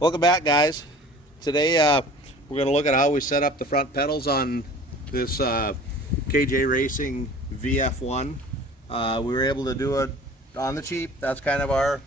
Welcome back, guys. Today we're going to look at how we set up the front pedals on this KJ Racing VF1. We were able to do it on the cheap. That's kind of our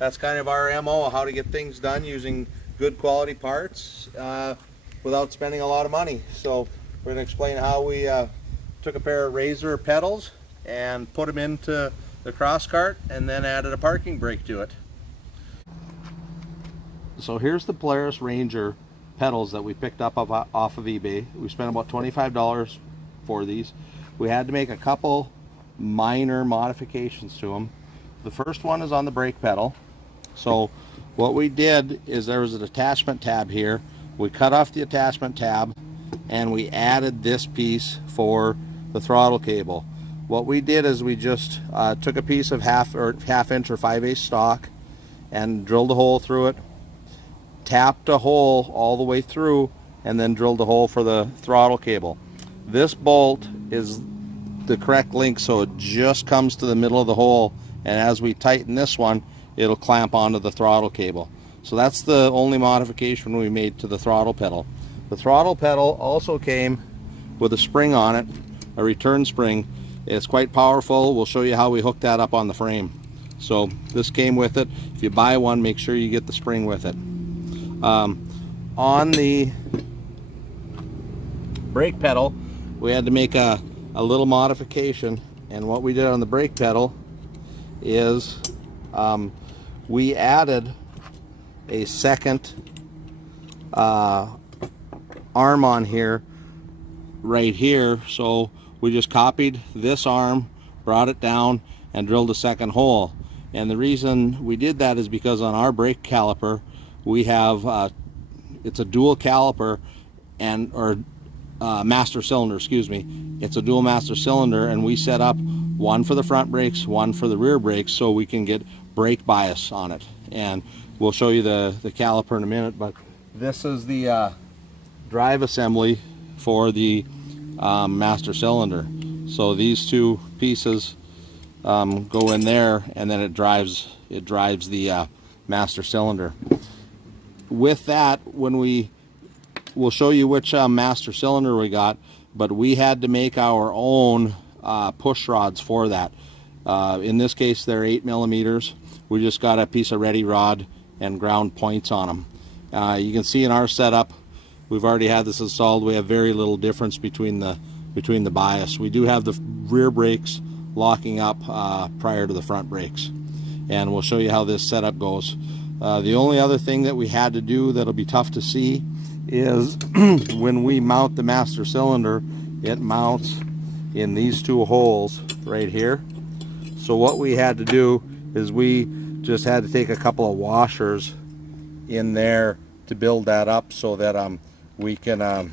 MO, how to get things done using good quality parts without spending a lot of money. So we're going to explain how we took a pair of Razor pedals and put them into the cross cart and then added a parking brake to it. So here's the Polaris Ranger pedals that we picked up off of eBay. We spent about $25 for these. We had to make a couple minor modifications to them. The first one is on the brake pedal. So what we did is there was an attachment tab here. We cut off the attachment tab and we added this piece for the throttle cable. What we did is we just took a piece of half inch or 5/8 stock and drilled a hole through it, tapped a hole all the way through, and then drilled a hole for the throttle cable. This bolt is the correct length, so it just comes to the middle of the hole, and as we tighten this one, it'll clamp onto the throttle cable. So that's the only modification we made to the throttle pedal. The throttle pedal also came with a spring on it, a return spring. It's quite powerful. We'll show you how we hook that up on the frame. So this came with it. If you buy one, make sure you get the spring with it. On the brake pedal, we had to make a little modification, and what we did on the brake pedal is we added a second arm on here, right here. So we just copied this arm, brought it down, and drilled a second hole. And the reason we did that is because on our brake caliper we have it's a dual caliper or master cylinder, excuse me. It's a dual master cylinder, and we set up one for the front brakes, one for the rear brakes, so we can get brake bias on it. And we'll show you the caliper in a minute, but this is the drive assembly for the master cylinder. So these two pieces go in there, and then it drives the master cylinder. With that, we'll show you which master cylinder we got, but we had to make our own push rods for that. In this case, they're 8mm. We just got a piece of ready rod and ground points on them. You can see in our setup, we've already had this installed. We have very little difference between the bias. We do have the rear brakes locking up prior to the front brakes, and we'll show you how this setup goes. The only other thing that we had to do that'll be tough to see is when we mount the master cylinder, it mounts in these two holes right here. So what we had to do is we just had to take a couple of washers in there to build that up so that we can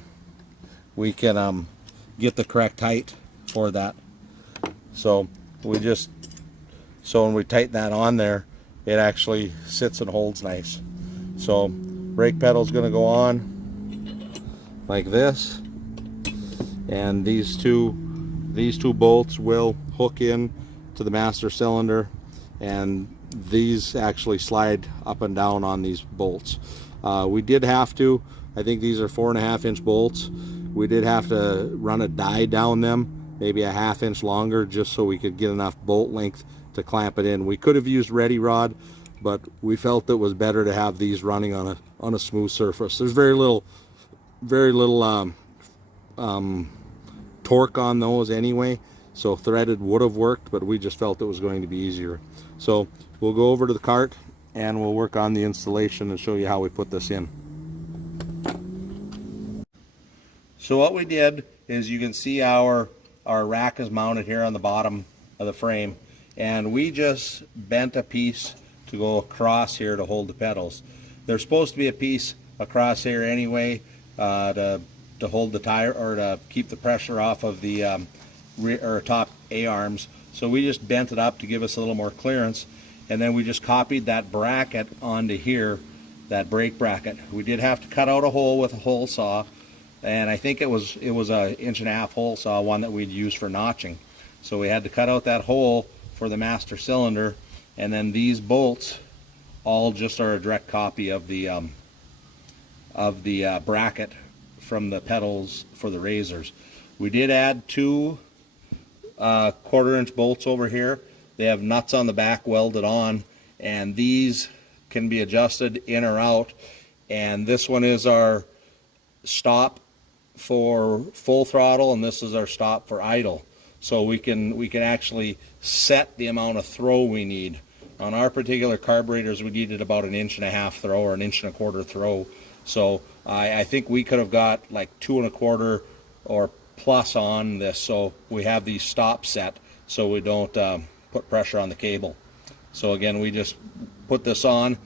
get the correct height for that. So when we tighten that on there, it actually sits and holds nice. So brake pedal's going to go on like this, and these two bolts will hook in to the master cylinder, and these actually slide up and down on these bolts. We did have to, I think these are 4.5-inch bolts. We did have to run a die down them, maybe a 1/2 inch longer, just so we could get enough bolt length to clamp it in. We could have used ready rod, but we felt it was better to have these running on a smooth surface. There's very little torque on those anyway, so threaded would have worked, but we just felt it was going to be easier. So we'll go over to the cart and we'll work on the installation and show you how we put this in. So what we did is, you can see our rack is mounted here on the bottom of the frame, and we just bent a piece to go across here to hold the pedals. There's supposed to be a piece across here anyway to hold the tire, or to keep the pressure off of the rear or top A-arms. So we just bent it up to give us a little more clearance, and then we just copied that bracket onto here, that brake bracket. We did have to cut out a hole with a hole saw, and I think it was a 1.5 inch hole saw, one that we'd use for notching. So we had to cut out that hole for the master cylinder, and then these bolts all just are a direct copy of the bracket from the pedals for the razors. We did add two 1/4-inch bolts over here. They have nuts on the back welded on, and these can be adjusted in or out. And this one is our stop for full throttle, and this is our stop for idle. So we can actually set the amount of throw we need. On our particular carburetors, we needed about 1.5 inch throw or 1.25 inch throw. So I think we could have got like 2.25 or plus on this. So we have these stops set so we don't put pressure on the cable. So again, we just put this on.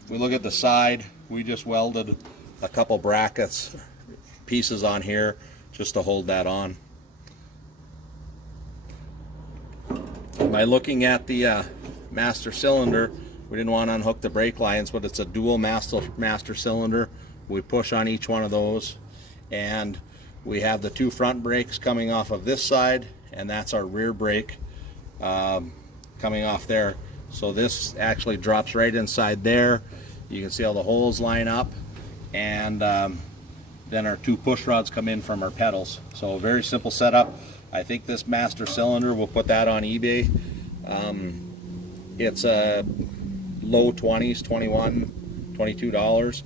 If we look at the side, we just welded a couple brackets pieces on here just to hold that on. By looking at the master cylinder, we didn't want to unhook the brake lines, but it's a dual master cylinder. We push on each one of those, and we have the two front brakes coming off of this side, and that's our rear brake coming off there. So this actually drops right inside there. You can see how the holes line up, and then our two push rods come in from our pedals. So a very simple setup. I think this master cylinder, we'll put that on eBay. It's a low 20s, $21, $22.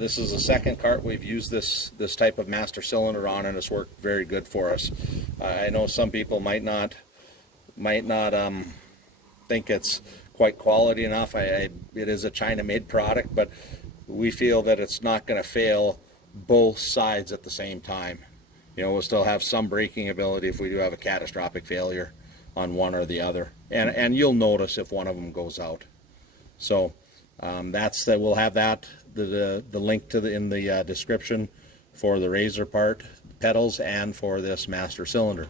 This is the second cart we've used this type of master cylinder on, and it's worked very good for us. I know some people might not think it's quite quality enough. It is a China-made product, but we feel that it's not going to fail both sides at the same time. You know, we'll still have some braking ability if we do have a catastrophic failure on one or the other, and you'll notice if one of them goes out. So that's that. We'll have that the link to in the description for the razor part, pedals, and for this master cylinder.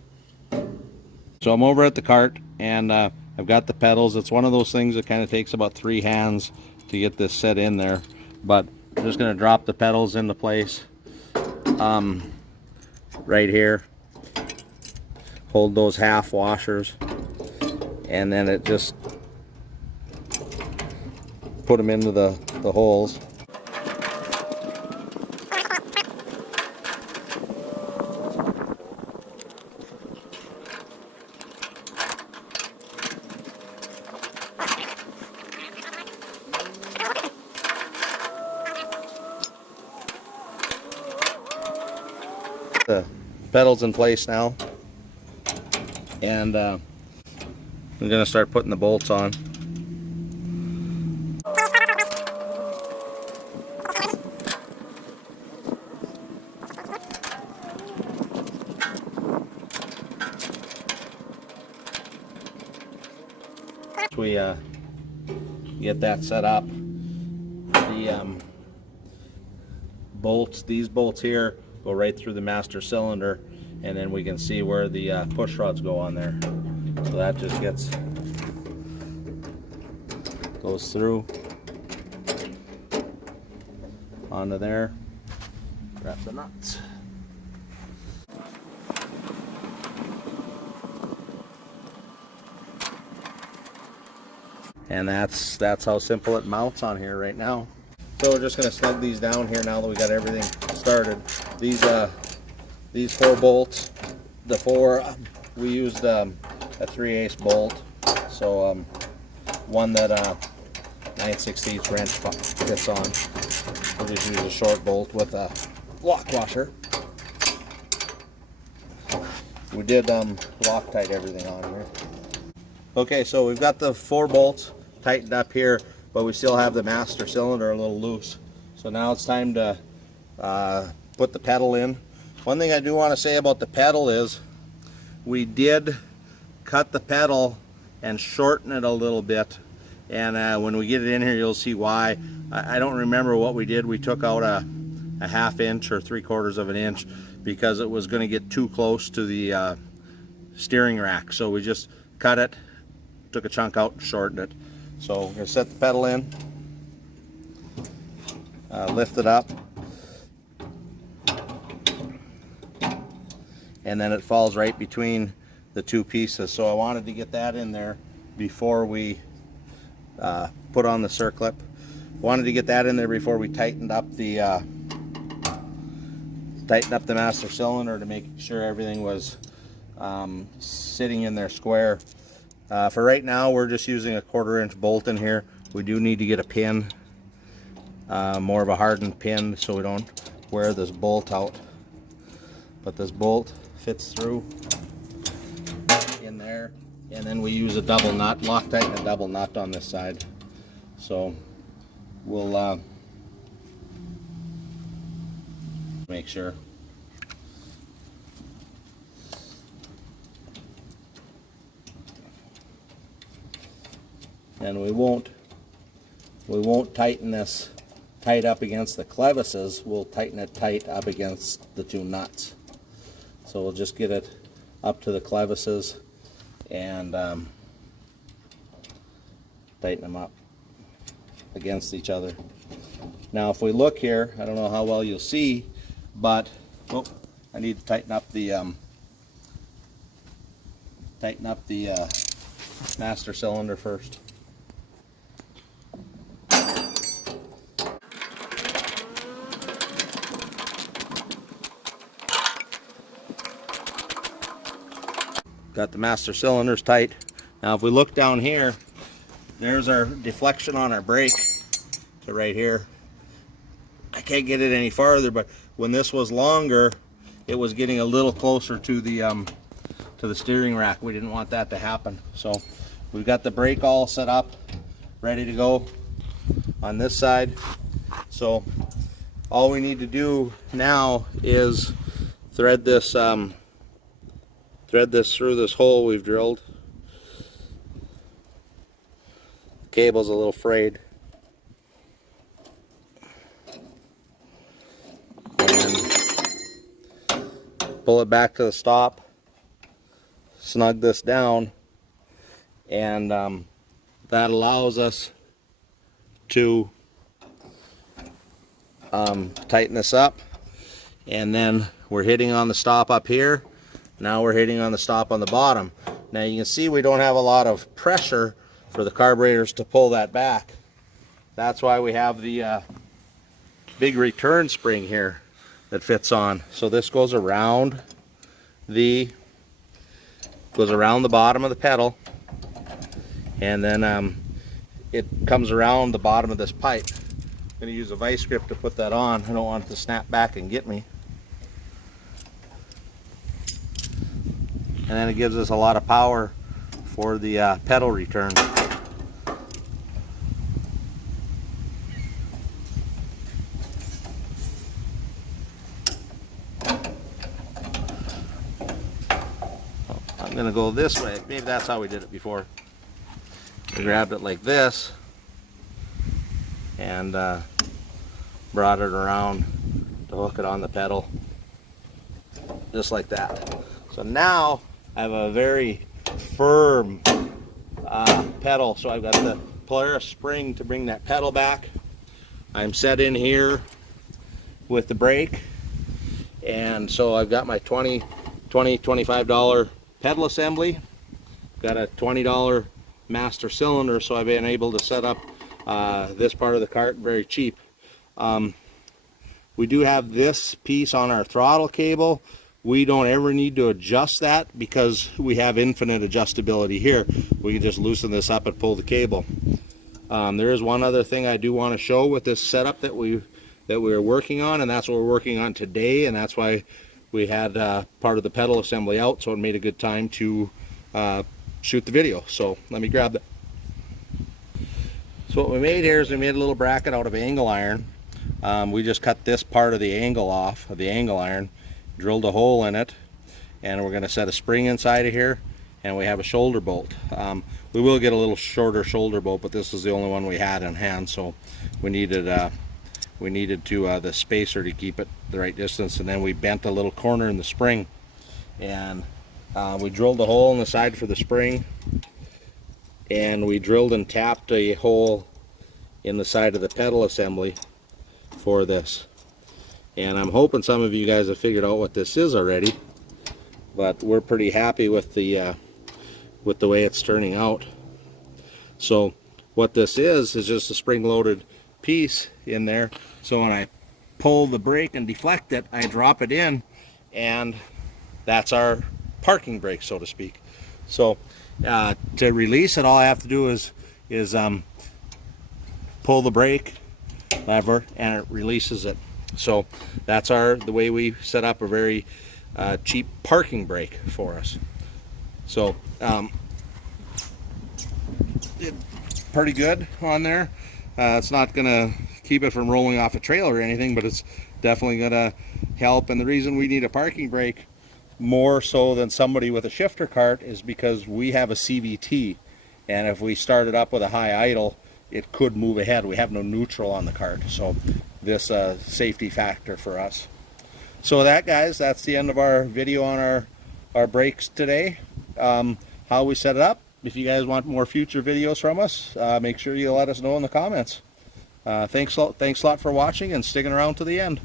So I'm over at the cart, and I've got the pedals. It's one of those things that kind of takes about 3 hands to get this set in there, but I'm just going to drop the pedals into place right here. Hold those half washers, and then it just put them into the holes. The pedals in place now, and I'm going to start putting the bolts on. We get that set up. The bolts, these bolts here, go right through the master cylinder, and then we can see where the push rods go on there. So that just goes through onto there. Grab the nuts. And that's how simple it mounts on here right now. So we're just going to snug these down here now that we got everything started. These 4 bolts, the 4 we used a 3/8 bolt, so one that 9/16 wrench fits on. We'll just use a short bolt with a lock washer. We did Loctite everything on here. Okay, so we've got the 4 bolts tightened up here, but we still have the master cylinder a little loose. So now it's time to put the pedal in. One thing I do want to say about the pedal is we did cut the pedal and shorten it a little bit, and when we get it in here you'll see why. I don't remember what we did. We took out a 1/2 inch or 3/4 of an inch because it was going to get too close to the steering rack, so we just cut it, took a chunk out and shortened it. So we're going to set the pedal in, lift it up, and then it falls right between the 2 pieces. So I wanted to get that in there before we put on the circlip. Wanted to get that in there before we tightened up the master cylinder to make sure everything was sitting in there square. For right now, we're just using a 1/4 inch bolt in here. We do need to get a pin, more of a hardened pin, so we don't wear this bolt out. But this bolt fits through in there, and then we use a double nut, Loctite and a double nut on this side. So we'll make sure. And we won't tighten this tight up against the clevises. We'll tighten it tight up against the 2 nuts. So we'll just get it up to the clevises and tighten them up against each other. Now if we look here, I don't know how well you'll see, but I need to tighten up the master cylinder first. Got the master cylinders tight. Now if we look down here, there's our deflection on our brake to right here. I can't get it any farther, but when this was longer, it was getting a little closer to the steering rack. We didn't want that to happen. So we've got the brake all set up, ready to go on this side. So all we need to do now is thread this through this hole we've drilled. The cable's a little frayed. And pull it back to the stop, snug this down, and that allows us to tighten this up. And then we're hitting on the stop up here. Now we're hitting on the stop on the bottom. Now you can see we don't have a lot of pressure for the carburetors to pull that back. That's why we have the big return spring here that fits on. So this goes around the bottom of the pedal, and then it comes around the bottom of this pipe. I'm going to use a vice grip to put that on. I don't want it to snap back and get me. And then it gives us a lot of power for the pedal return. I'm going to go this way. Maybe that's how we did it before. We grabbed it like this and brought it around to hook it on the pedal, just like that. So now I have a very firm pedal. So I've got the Polaris spring to bring that pedal back. I'm set in here with the brake, and so I've got my $25 pedal assembly, got a $20 master cylinder, so I've been able to set up this part of the cart very cheap. We do have this piece on our throttle cable. We don't ever need to adjust that because we have infinite adjustability here. We can just loosen this up and pull the cable. There is one other thing I do want to show with this setup that we're working on, and that's what we're working on today, and that's why we had part of the pedal assembly out, so it made a good time to shoot the video. So let me grab that. So what we made here is we made a little bracket out of angle iron. We just cut this part of the angle off of the angle iron, drilled a hole in it, and we're going to set a spring inside of here, and we have a shoulder bolt. We will get a little shorter shoulder bolt, but this is the only one we had in hand, so we needed the spacer to keep it the right distance. And then we bent a little corner in the spring, and we drilled a hole in the side for the spring, and we drilled and tapped a hole in the side of the pedal assembly for this. And I'm hoping some of you guys have figured out what this is already, but we're pretty happy with the way it's turning out. So what this is just a spring-loaded piece in there. So when I pull the brake and deflect it, I drop it in, and that's our parking brake, so to speak. So to release it, all I have to do is pull the brake lever and it releases it. So that's the way we set up a very cheap parking brake for us. So it's pretty good on there. It's not gonna keep it from rolling off a trail or anything, but it's definitely gonna help. And the reason we need a parking brake more so than somebody with a shifter cart is because we have a CVT, and if we started up with a high idle, it could move ahead. We have no neutral on the cart, so this safety factor for us. So with that, guys, that's the end of our video on our brakes today. How we set it up. If you guys want more future videos from us, make sure you let us know in the comments. Thanks a lot for watching and sticking around to the end.